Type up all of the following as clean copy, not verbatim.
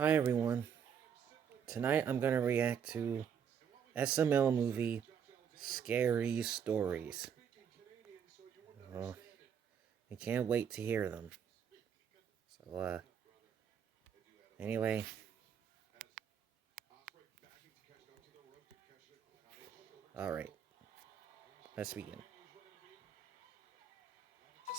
Hi everyone. Tonight I'm gonna react to SML movie Scary Stories. Oh, I can't wait to hear them. So anyway, alright, let's begin.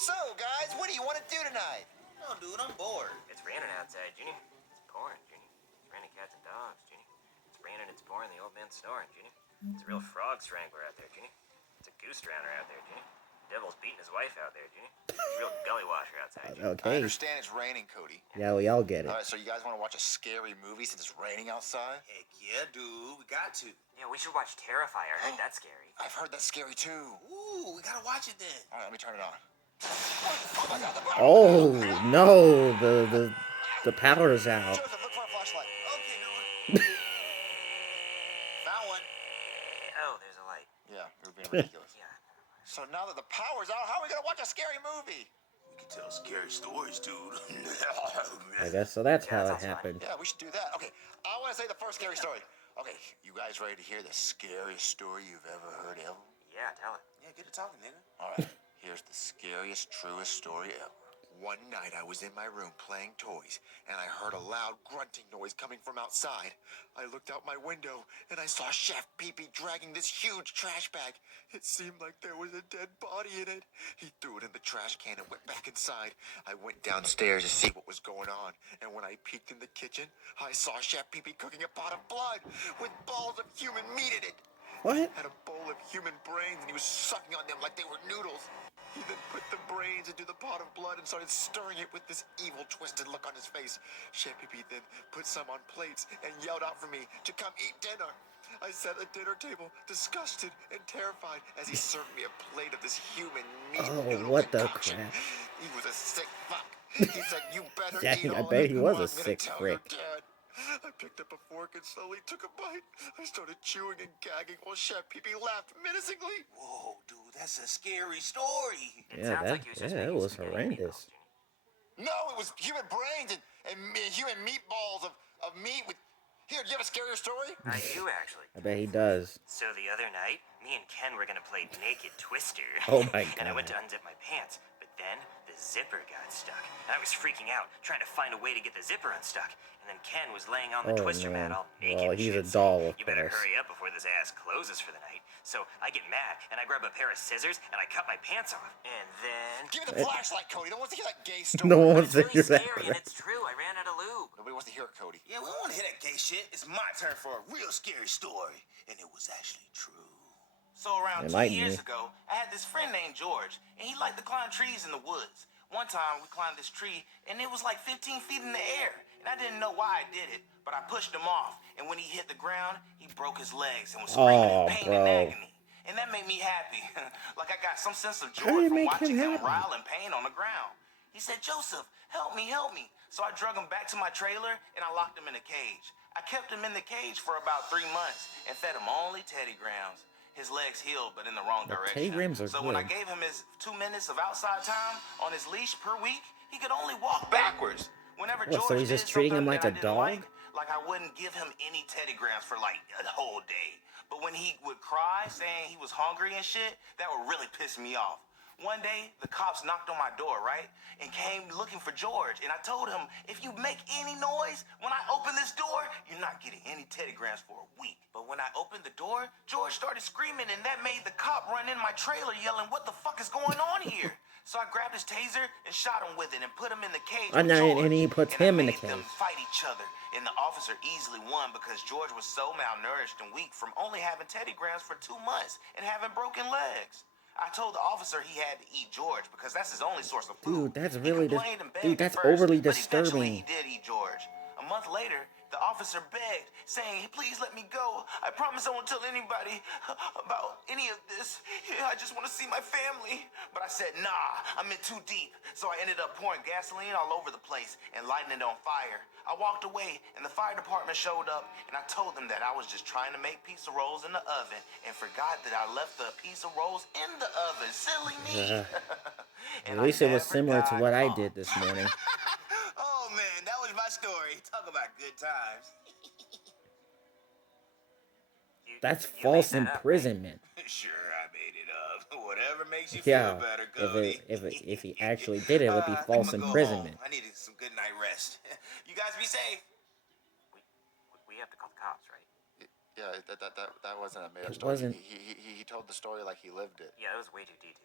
So, guys, what do you want to do tonight? No, dude, I'm bored. It's raining outside, Ginny. It's pouring, Ginny. It's raining cats and dogs, Ginny. It's raining, it's pouring, the old man's snoring, Ginny. It's a real frog strangler out there, Ginny. It's a goose drowner out there, Ginny. Devil's beating his wife out there, Ginny. It's a real gully washer outside, Ginny. I Okay. understand it's raining, Cody. Yeah, we all get it. All right, so you guys want to watch a scary movie since it's raining outside? Heck yeah, dude, we got to. Yeah, we should watch Terrifier. I heard that's scary. I've heard that's scary too. Ooh, we gotta watch it then. All right, let me turn it on. Oh my God! Oh no, the power's out. Joseph, look for a flashlight. Okay, dude. Found one. Oh, there's a light. Yeah, you're being ridiculous. Yeah. So now that the power's out, how are we gonna watch a scary movie? We can tell scary stories, dude. I guess so. That's how it that's happened. Yeah, we should do that. Okay, I want to say the first scary story. Okay, you guys ready to hear the scariest story you've ever heard ever? Yeah, tell it. Yeah, get it talking, nigga. All right, here's the scariest, truest story ever. One night I was in my room playing toys, and I heard a loud grunting noise coming from outside. I looked out my window, and I saw Chef Pee-Pee dragging this huge trash bag. It seemed like there was a dead body in it. He threw it in the trash can and went back inside. I went downstairs to see what was going on, and when I peeked in the kitchen, I saw Chef Pee-Pee cooking a pot of blood with balls of human meat in it. What? He had a bowl of human brains, and he was sucking on them like they were noodles. He then put the brains into the pot of blood and started stirring it with this evil, twisted look on his face. Chef Pee-Pee then put some on plates and yelled out for me to come eat dinner. I sat at the dinner table, disgusted and terrified, as he served me a plate of this human meat noodle what the concoction. crap? He was a sick fuck. He said, "You better Dang, eat I all bet of it he or was a I'm gonna sick tell frick. your dad." I picked up a fork and slowly took a bite. I started chewing and gagging while Chef Pee-Pee laughed menacingly. Whoa, dude, that's a scary story. It Yeah, sounds like you was just it making was spaghetti horrendous. meatballs, Ginny. No, it was human brains and human meatballs of meat with... Here, do you have a scarier story? I do, actually. I bet he does. So the other night, me and Ken were gonna play Naked Twister. Oh my And I went to God. unzip my pants, but then the zipper got stuck. And I was freaking out, trying to find a way to get the zipper unstuck. And then Ken was laying on the Oh, Twister mat no. all naked. Well, and he's a shit, doll, saying, of "You better course." hurry up before this ass closes for the night." So I get mad, and I grab a pair of scissors, and I cut my pants off. And then... Give me the flashlight, Cody. No one wants to hear that gay story. No one wants to It's hear really that. scary, and it's true. I ran out of lube. Nobody wants to hear it, Cody. Yeah, we don't want to hear that gay shit. It's my turn for a real scary story, and it was actually true. So around 2 Enlighten years me. ago, I had this friend named George, and he liked to climb trees in the woods. One time, we climbed this tree, and it was like 15 feet in the air, and I didn't know why I did it, but I pushed him off, and when he hit the ground, he broke his legs and was screaming Oh, in pain bro. and agony. And that made me happy, like I got some sense of How joy did it from make watching him him happy? writhe in pain on the ground. He said, "Joseph, help me, help me." So I drug him back to my trailer, and I locked him in a cage. I kept him in the cage for about 3 months and fed him only Teddy Grahams. His legs healed, but in the wrong The direction. Teddy Grahams are so when I good. gave him his 2 minutes of outside time on his leash per week, he could only walk backwards. Whenever What, so George he's just did treating him something like that a I didn't dog? like I wouldn't give him any Teddy Grahams for like a whole day. But when he would cry saying he was hungry and shit, that would really piss me off. One day, the cops knocked on my door, right? And came looking for George. And I told him, if you make any noise when I open this door, you're not getting any Teddy Grahams for a week. But when I opened the door, George started screaming, and that made the cop run in my trailer yelling, "What the fuck is going on here?" So I grabbed his taser and shot him with it and put him in the cage with George. And he puts And I him in the made them cage. fight each other. And the officer easily won because George was so malnourished and weak from only having Teddy Grahams for 2 months and having broken legs. I told the officer he had to eat George because that's his only source of food. Dude, that's He really complained and begged dude, at that's first, overly but eventually disturbing. he did eat George. A month later, the officer begged, saying, "Please let me go. I promise I won't tell anybody about any of this. I just want to see my family." But I said, "Nah, I'm in too deep." So I ended up pouring gasoline all over the place and lighting it on fire. I walked away, and the fire department showed up, and I told them that I was just trying to make pizza rolls in the oven and forgot that I left the pizza rolls in the oven. Silly me. At And least it was never similar to got what I caught. did this morning. Oh man, that was my story. Talk about good times. That's You false made that up, right? imprisonment. Sure, I made it up. Whatever makes you feel Yeah, better, if Cody. if he actually did it, it would be I think I'm false gonna go home. imprisonment. I needed some good night rest. You guys be safe. We have to call the cops, right? Yeah, that wasn't a made up It story. wasn't. He told the story like he lived it. Yeah, it was way too detailed.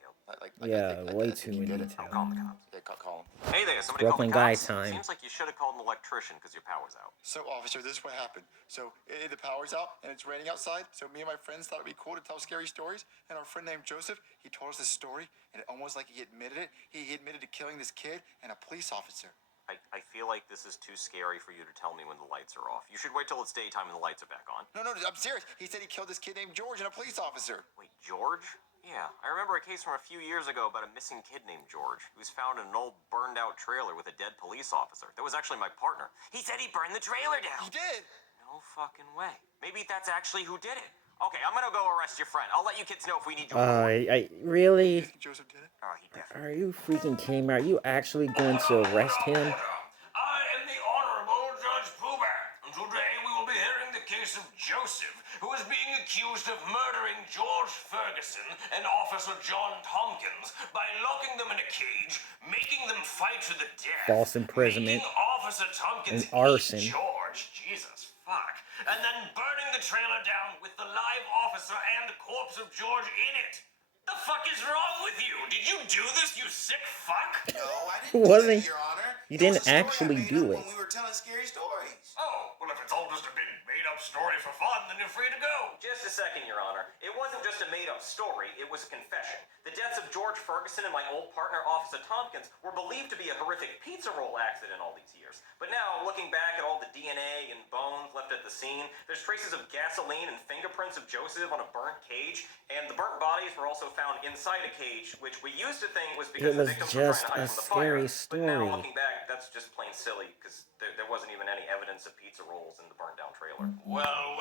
Yeah, way I think too he did it. I'm detailed. calling the cops. Yeah, call him. Hey there, somebody call the Brooklyn guy cops? time. Seems like you should have called an electrician because your power's out. So, officer, this is what happened. So, the power's out and it's raining outside. So, me and my friends thought it'd be cool to tell scary stories. And our friend named Joseph, he told us this story, and it almost like he admitted it. He admitted to killing this kid and a police officer. I feel like this is too scary for you to tell me when the lights are off. You should wait till it's daytime and the lights are back on. No, I'm serious. He said he killed this kid named George and a police officer. Wait, George? Yeah, I remember a case from a few years ago about a missing kid named George. He was found in an old burned out trailer with a dead police officer. That was actually my partner. He said he burned the trailer down. He did. No fucking way. Maybe that's actually who did it. Okay, I'm gonna go arrest your friend. I'll let you kids know if we need you. I really. You think Joseph did it? Oh, he definitely. Are you freaking kidding me? Are you actually going to arrest him? I am the Honorable Judge Poohbear, and today we will be hearing the case of Joseph, who is being accused of murdering George Ferguson and Officer John Tompkins by locking them in a cage, making them fight to the death, False imprisonment making Officer Tompkins and arson. eat George, Jesus fuck, and then burning the trailer down with the live officer and the corpse of George in it. The fuck is wrong with you? Did you do this, you sick fuck? No, I didn't do Wasn't- that, Your Honor. you It was didn't a story I actually made do up it. when we were telling scary stories. Oh, well, if it's all just a big made-up story for fun, then you're free to go. Just a second, Your Honor. It wasn't just a made-up story, it was a confession. The deaths of George Ferguson and my old partner, Officer Tompkins, were believed to be a horrific pizza roll accident all these years. But now, looking back at all the DNA and bones left at the scene, there's traces of gasoline and fingerprints of Joseph on a burnt cage, and the burnt bodies were also found inside a cage, which we used to think was because It was the victims were just trying to hide a from the fire. scary But now, story. looking back, that's just plain silly, because there wasn't even any evidence of pizza rolls in the burnt down trailer. Well,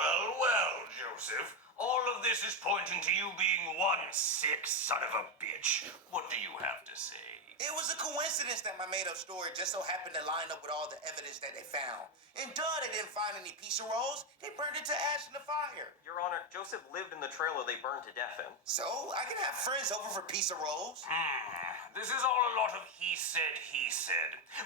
Joseph. All of this is pointing to you being one sick son of a bitch. What do you have to say? It was a coincidence that my made-up story just so happened to line up with all the evidence that they found. And duh, they didn't find any pizza rolls. They burned it to ash in the fire. Your Honor, Joseph lived in the trailer they burned to death in. So, I can have friends over for pizza rolls. This is all a lot of he said.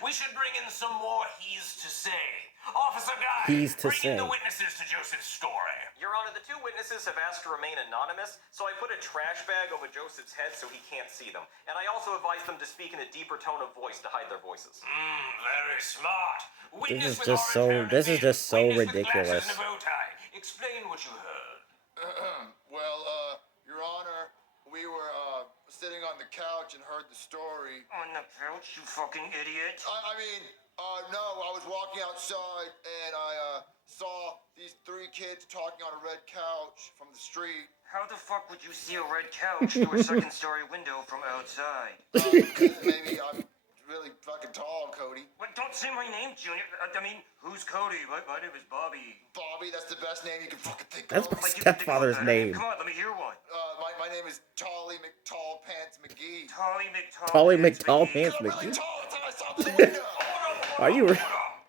We should bring in some more he's to say. Officer Guy, He's to bring in say. the witnesses to Joseph's story. Your Honor, the two witnesses have asked to remain anonymous, so I put a trash bag over Joseph's head so he can't see them. And I also advised them to speak in a deeper tone of voice to hide their voices. Very smart. This is just so. This is just so ridiculous. Explain what you heard. Well, Your Honor, we were sitting on the couch and heard the story. On the couch, you fucking idiot. No, I was walking outside and I saw these three kids talking on a red couch from the street. How the fuck would you see a red couch through a second-story window from outside? Because maybe I'm really fucking tall, Cody. What? Don't say my name, Junior. Who's Cody? My name is Bobby. Bobby, that's the best name you can fucking think That's of. my stepfather's name. Come on, let me hear one. My name is Tolly McTall Pants McGee. Tolly McTall Pants I'm really McGee. tall, that's how I saw through the window. Are you?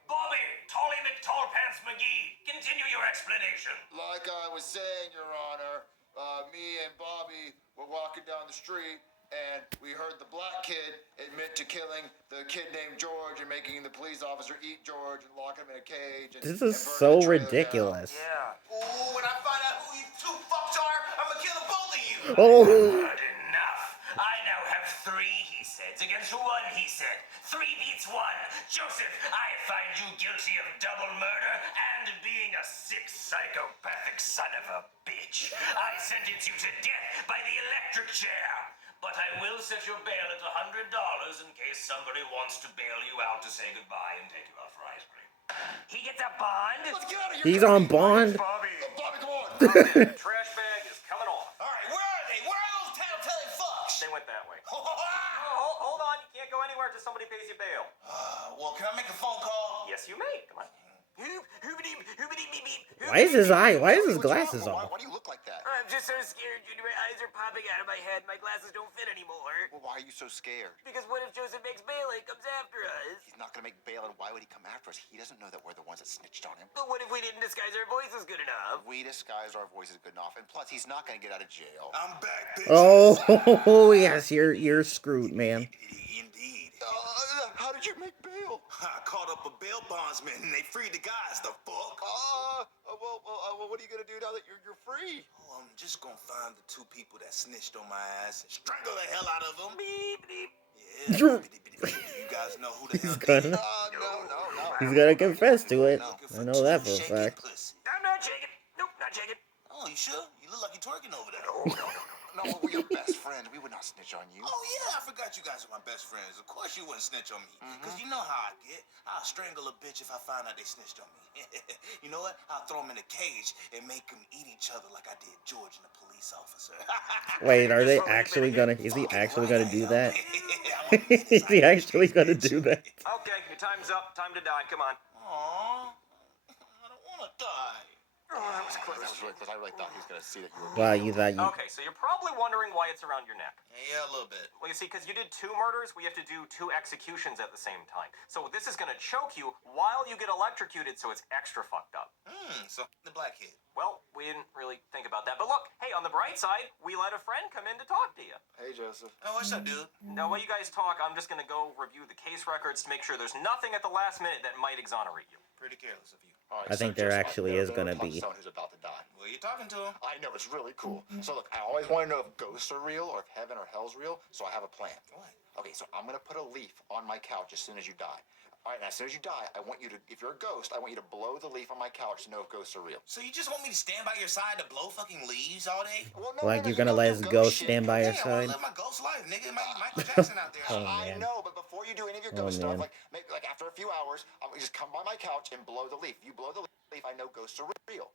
Bobby, Tolly McTall Pants McGee. Continue your explanation. Like I was saying, Your Honor, me and Bobby were walking down the street and we heard the black kid admit to killing the kid named George and making the police officer eat George and lock him in a cage. And, This and is burn so the trailer ridiculous. Yeah. Ooh, when I find out who you two fucks are, I'm gonna kill the both of you. Oh, Good enough. I now have 3 he says against 1 he said. 3 beats 1. Joseph, I find you guilty of double murder and being a sick, psychopathic son of a bitch. I sentence you to death by the electric chair. But I will set your bail at $100 in case somebody wants to bail you out to say goodbye and take you out for ice cream. He gets a bond? Let's get out of here. he's on bond. Bobby. Bobby, come on. The trash bag is coming off. All right, where are they? Where are those tattletale fucks? They went that way. Hold on. You can't go anywhere until somebody pays you bail. Well, can I make a phone call? Yes, you may. Come on. Why is his eye? Why is his glasses Why off? do you look like that? I'm just so scared, Junior. My eyes are popping out of my head. My glasses don't fit anymore. well, why are you so scared? Because what if Joseph makes bail and comes after us? He's not gonna make bail, and why would he come after us? He doesn't know that we're the ones that snitched on him. But what if we didn't disguise our voices good enough? We disguised our voices good enough, and plus, he's not gonna get out of jail. I'm back, bitch. Oh, yes, you're screwed, man. Indeed. How did you make bail? I called up a bail bondsman and they freed the guys, the fuck. Well, what are you gonna do now that you're free? Oh, I'm just gonna find the two people that snitched on my ass and strangle the hell out of them. Beep, beep. Yeah. Do you guys know who the He's hell did gonna, it? No. he's gonna confess to it. Looking I know that for a shaking fact. pussy. I'm not shaking. Nope, not shaking. Oh, you sure? You look like you're twerking over there. No, we're your best friends. We would not snitch on you. Oh, yeah, I forgot you guys are my best friends. Of course you wouldn't snitch on me. Because you know how I get. I'll strangle a bitch if I find out they snitched on me. You know what? I'll throw them in a cage and make them eat each other like I did George and the police officer. Wait, are they actually gonna? Is he actually gonna do that? Is he actually gonna do that? Okay, your time's up. Time to die. Come on. Aw, I don't want to die. Oh, that was close. That was really close. I really thought he was gonna see that you were. Wow, you thought you. Okay, so you're probably wondering why it's around your neck. Yeah, a little bit. Well, you see, because you did 2 murders, we have to do 2 executions at the same time. So this is going to choke you while you get electrocuted, so it's extra fucked up. So the black kid. Well, we didn't really think about that. But look, hey, on the bright side, we let a friend come in to talk to you. Hey, Joseph. Oh, what's up, dude? Now, while you guys talk, I'm just going to go review the case records to make sure there's nothing at the last minute that might exonerate you. Pretty careless of you. All right, I think there Joseph, actually I've is never gonna talked to be. someone who's about to die. Well, you talking to him? I know, it's really cool. So look, I always want to know if ghosts are real or if heaven or hell's real, so I have a plan. What? Okay, so I'm gonna put a leaf on my couch as soon as you die. All right, now as soon as you die, I want you to, if you're a ghost, I want you to blow the leaf on my couch to know if ghosts are real. So you just want me to stand by your side to blow fucking leaves all day? Well, Like you're you gonna don't let do his ghost ghost shit. stand by your Yeah, I want side? to live my ghost life, nigga. Michael Jackson out there. Oh, I man. know, but before you do any of your Oh, ghost stuff, man. like maybe like after a few hours, I'm gonna just come by my couch and blow the leaf. You blow the leaf, I know ghosts are real.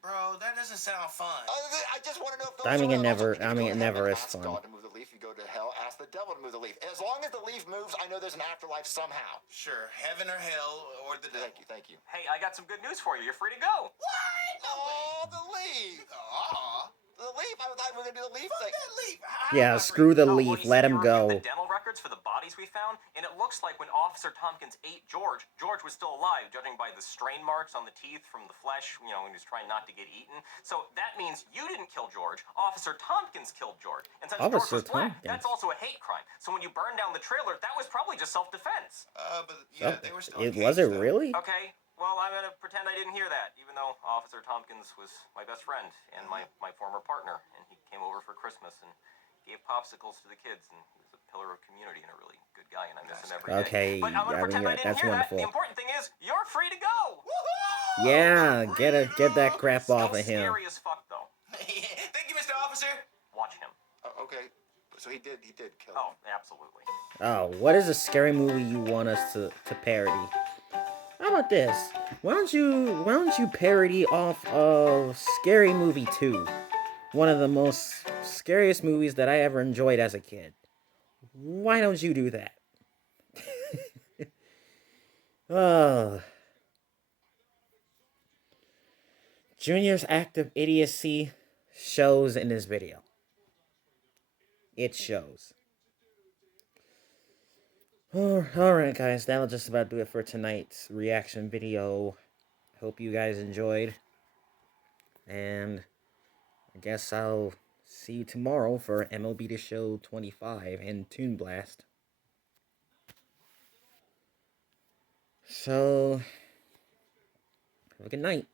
Bro, that doesn't sound fun. I just want to know if ghosts I mean, are it real. never- Also, I if mean, you it go to never heaven, is ask fun. God to move the leaf. You go to hell, ask the devil to move the leaf. As long as the leaf moves, I know there's an afterlife somehow. Sure, heaven or hell or the devil. Thank you. Hey, I got some good news for you. You're free to go. What? No way. Oh, the leaf! Aw. The leaf! I thought we were gonna do the leaf Fuck thing. that leaf. How Yeah, am I screw free? the Oh, well, leaf. you Let see, him we reviewed go. the dental records for the bodies we found, and it looks like when Officer Tompkins ate George, George was still alive, judging by the strain marks on the teeth from the flesh, you know, when he was trying not to get eaten. So that means you didn't kill George. Officer Tompkins killed George. And since Officer George was black, Tompkins. that's also a hate crime. So when you burned down the trailer, that was probably just self-defense. But yeah, they were still. Was it really? Okay, well, I'm gonna pretend I didn't hear that, even though Officer Tompkins was my best friend and my former partner, and he came over for Christmas and gave popsicles to the kids, and he was a pillar of community and a really good guy, and I miss him every day. Okay, But I'm gonna I mean, pretend I didn't that's hear wonderful. that. The important thing is, you're free to go! Woohoo! Yeah, get that crap Still off of him. scary as fuck, though. Thank you, Mr. Officer. Watch him. Okay, so he did kill Oh, him. absolutely. Oh, what is a scary movie you want us to parody? How about this? Why don't you parody off of Scary Movie 2? One of the most scariest movies that I ever enjoyed as a kid. Why don't you do that? Oh. Junior's act of idiocy shows in this video. It shows. Alright guys, that'll just about do it for tonight's reaction video. Hope you guys enjoyed. And I guess I'll see you tomorrow for MLB The Show 25 and Toon Blast. So, have a good night.